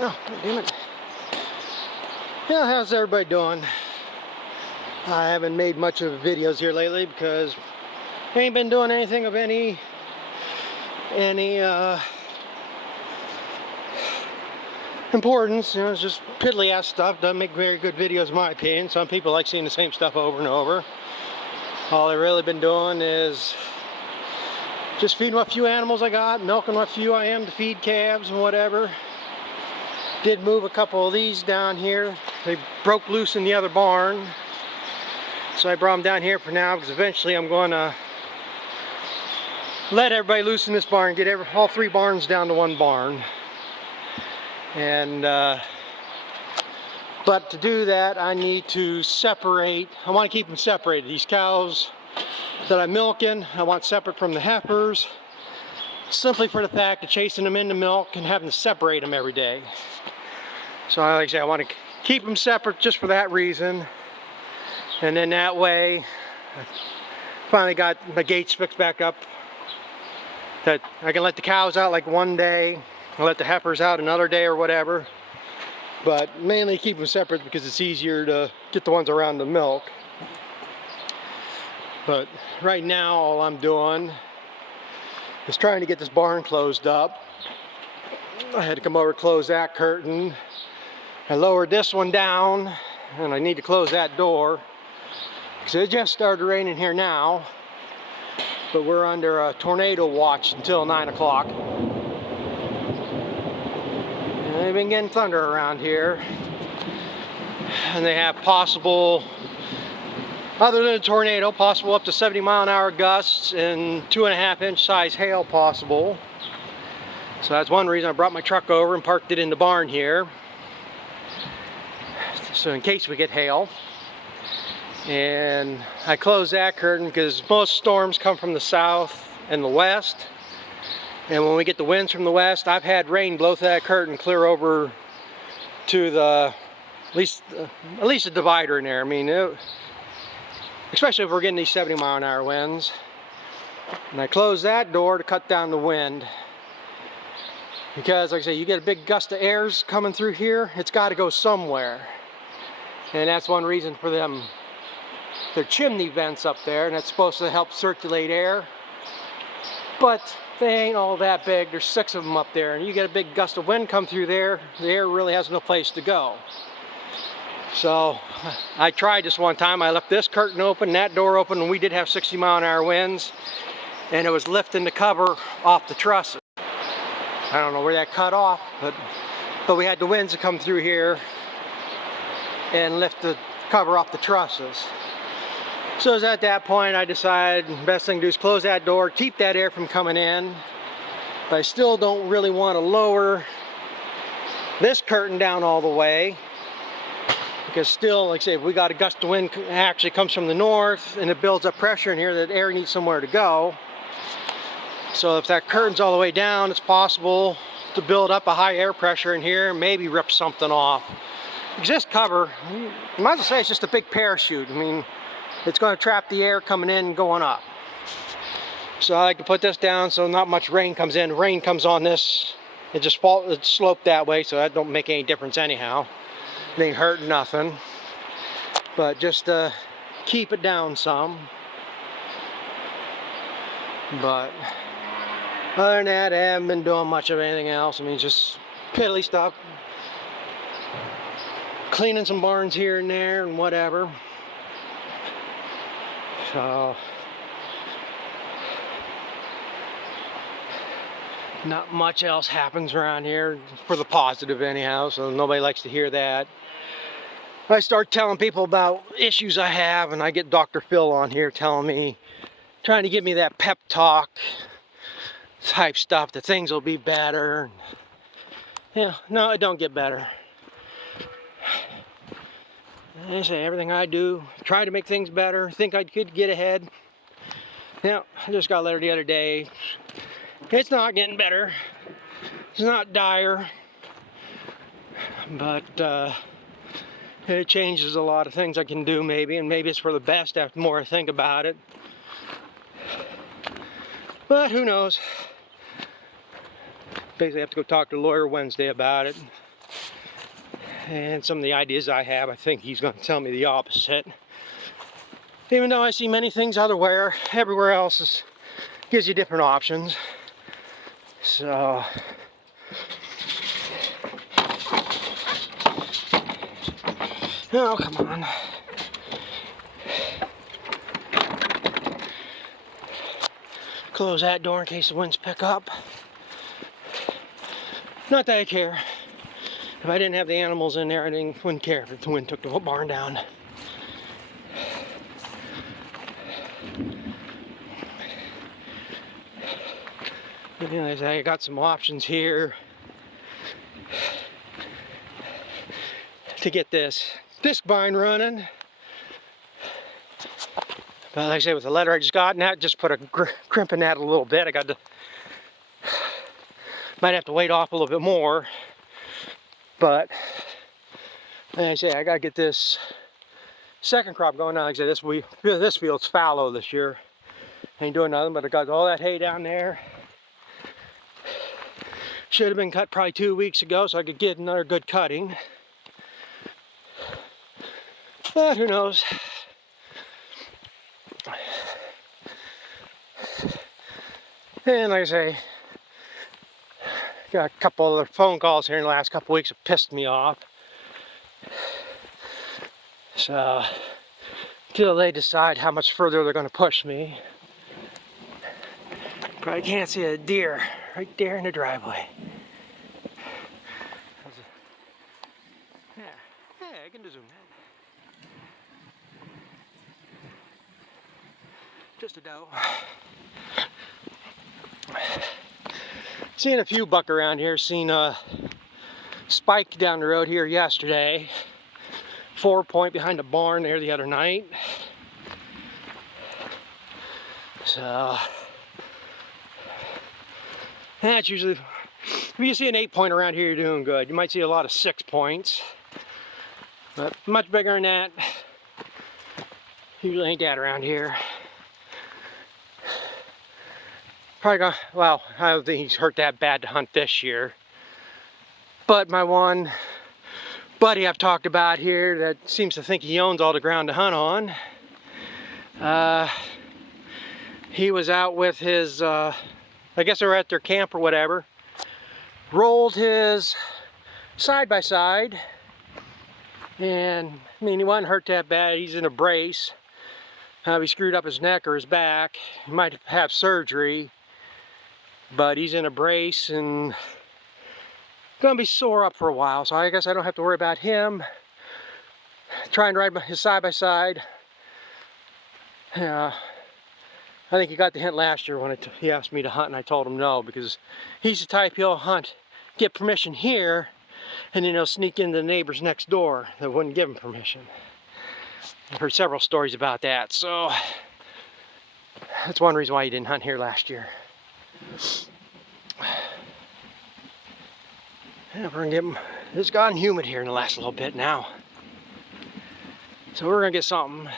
Oh, damn it. Yeah, how's everybody doing? I haven't made much of videos here lately because I ain't been doing anything of any importance. You know, it's just piddly ass stuff. Doesn't make very good videos in my opinion. Some people like seeing the same stuff over and over. All I've really been doing is just feeding what few animals I got, milking what few I am to feed calves and whatever. Did move a couple of these down here. They broke loose in the other barn. So I brought them down here for now because eventually I'm going to let everybody loose in this barn, get all three barns down to one barn. And but to do that I need to separate. I want to keep them separated. These cows that I'm milking, I want separate from the heifers, simply for the fact of chasing them into milk and having to separate them every day. So like I say, I want to keep them separate just for that reason. And then that way, I finally got my gates fixed back up that I can let the cows out like one day, I'll let the heifers out another day or whatever. But mainly keep them separate because it's easier to get the ones around the milk. But right now all I'm doing is trying to get this barn closed up. I had to come over and close that curtain. I lowered this one down and I need to close that door because it just started raining here now, but we're under a tornado watch until 9 o'clock. And they've been getting thunder around here, and they have possible, other than a tornado, possible up to 70-mile-an-hour gusts and 2.5-inch size hail possible. So that's one reason I brought my truck over and parked it in the barn here, so in case we get hail. And I closed that curtain because most storms come from the south and the west, and when we get the winds from the west, I've had rain blow through that curtain clear over to the at least a divider in there. I mean, especially if we're getting these 70-mile-an-hour winds. And I closed that door to cut down the wind because, like I say, you get a big gust of airs coming through here, it's got to go somewhere. And that's one reason for them, their chimney vents up there, and that's supposed to help circulate air. But they ain't all that big. There's 6 of them up there, and you get a big gust of wind come through there, the air really has no place to go. So I tried this one time. I left this curtain open, that door open, and we did have 60-mile-an-hour winds, and it was lifting the cover off the trusses. I don't know where that cut off, but we had the winds that come through here and lift the cover off the trusses. So at that point I decided the best thing to do is close that door, keep that air from coming in. But I still don't really want to lower this curtain down all the way, because still, like I say, if we got a gust of wind actually comes from the north and it builds up pressure in here, that air needs somewhere to go. So if that curtain's all the way down, it's possible to build up a high air pressure in here and maybe rip something off. Because this cover, you might as well say it's just a big parachute. I mean, it's going to trap the air coming in and going up. So I like to put this down so not much rain comes in. Rain comes on this, it's sloped that way, so that don't make any difference anyhow. It ain't hurting nothing. But just to keep it down some. But other than that, I haven't been doing much of anything else. I mean, just piddly stuff. Cleaning some barns here and there and whatever. So not much else happens around here for the positive anyhow, so nobody likes to hear that. I start telling people about issues I have, and I get Dr. Phil on here telling me, trying to give me that pep talk type stuff, that things will be better. Yeah, no, it don't get better. I say everything I do, try to make things better, think I could get ahead. Yeah, I just got a letter the other day. It's not getting better. It's not dire. But it changes a lot of things I can do maybe, and maybe it's for the best after the more I think about it. But who knows? Basically I have to go talk to the lawyer Wednesday about it. And some of the ideas I have, I think he's going to tell me the opposite. Even though I see many things everywhere else gives you different options. So, oh, come on. Close that door in case the winds pick up. Not that I care. If I didn't have the animals in there, wouldn't care if the wind took the barn down. Anyways, I got some options here to get this disc bind running. But like I say, with the letter I just got, and that just put a crimp in that a little bit. Might have to wait off a little bit more. But like I say, I gotta get this second crop going now. Like I say, this field's fallow this year. Ain't doing nothing, but I got all that hay down there. Should have been cut probably 2 weeks ago so I could get another good cutting. But who knows? And like I say, got a couple of phone calls here in the last couple weeks that pissed me off. So, until they decide how much further they're going to push me. Probably can't see a deer right there in the driveway. Yeah, I can do zoom in. Just a doe. Seen a few buck around here. Seen a spike down the road here yesterday. 4-point behind the barn there the other night. So that's usually, if you see an 8-point around here, you're doing good. You might see a lot of 6 points, but much bigger than that usually ain't that around here. Probably gonna, well, I don't think he's hurt that bad to hunt this year. But my one buddy I've talked about here that seems to think he owns all the ground to hunt on, he was out with his, I guess they were at their camp or whatever, rolled his side-by-side, and I mean, he wasn't hurt that bad. He's in a brace. He screwed up his neck or his back. He might have surgery, but he's in a brace and gonna be sore up for a while, so I guess I don't have to worry about him trying to ride his side-by-side. I think he got the hint last year when he asked me to hunt, and I told him no, because he's the type he'll hunt, get permission here, and then he'll sneak into the neighbors next door that wouldn't give him permission. I've heard several stories about that, so that's one reason why he didn't hunt here last year. Yeah, we're gonna get him. It's gotten humid here in the last little bit now, so we're gonna get something.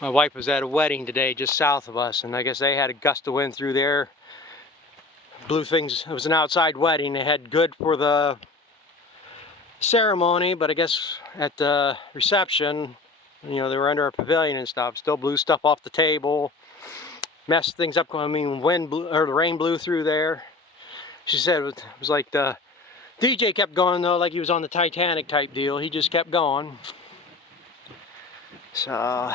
My wife was at a wedding today just south of us, and I guess they had a gust of wind through there. Blew things. It was an outside wedding. They had good for the ceremony, but I guess at the reception, you know, they were under a pavilion and stuff. Still blew stuff off the table, messed things up. I mean, wind blew, or the rain blew through there. She said it was like the DJ kept going though, like he was on the Titanic type deal. He just kept going. So,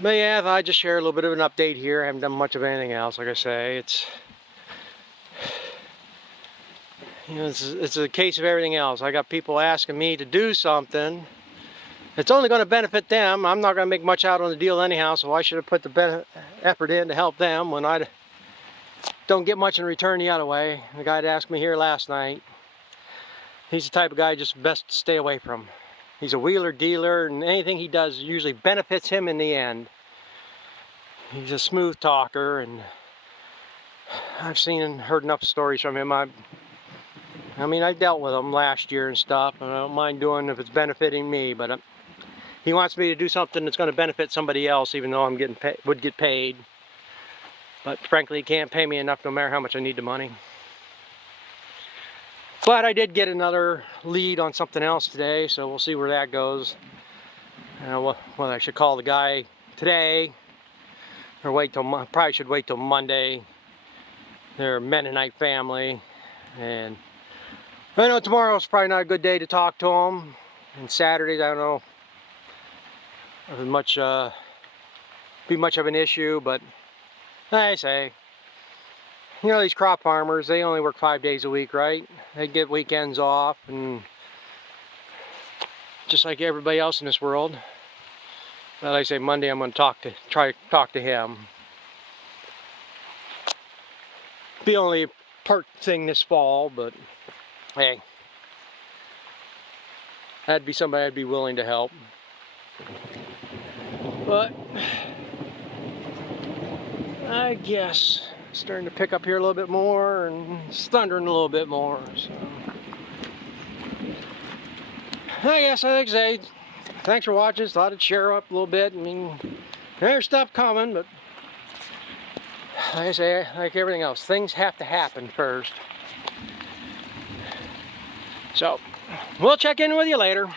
but yeah, I just share a little bit of an update here. I haven't done much of anything else. Like I say, it's, you know, it's a case of everything else. I got people asking me to do something. It's only going to benefit them. I'm not going to make much out on the deal anyhow, so I should have put the effort in to help them when I don't get much in return the other way. The guy that asked me here last night, he's the type of guy just best to stay away from. He's a wheeler dealer, and anything he does usually benefits him in the end. He's a smooth talker, and I've seen and heard enough stories from him. I mean, I dealt with him last year and stuff, and I don't mind doing if it's benefiting me, but he wants me to do something that's going to benefit somebody else, even though I'm would get paid. But frankly, he can't pay me enough no matter how much I need the money. But I did get another lead on something else today, so we'll see where that goes. Whether I should call the guy today or wait till, probably should wait till Monday. They're a Mennonite family, and I know tomorrow's probably not a good day to talk to them. And Saturdays, I don't know if it be much of an issue, but I say, you know, these crop farmers, they only work 5 days a week, right? They get weekends off, and just like everybody else in this world. But like I say, Monday I'm going to try to talk to him. Be only a part thing this fall, but hey, that'd be somebody I'd be willing to help. But I guess it's starting to pick up here a little bit more, and it's thundering a little bit more. So I guess I'd say thanks for watching. Thought I'd share up a little bit. I mean, there's stuff coming, but like I say, like everything else, things have to happen first. So we'll check in with you later.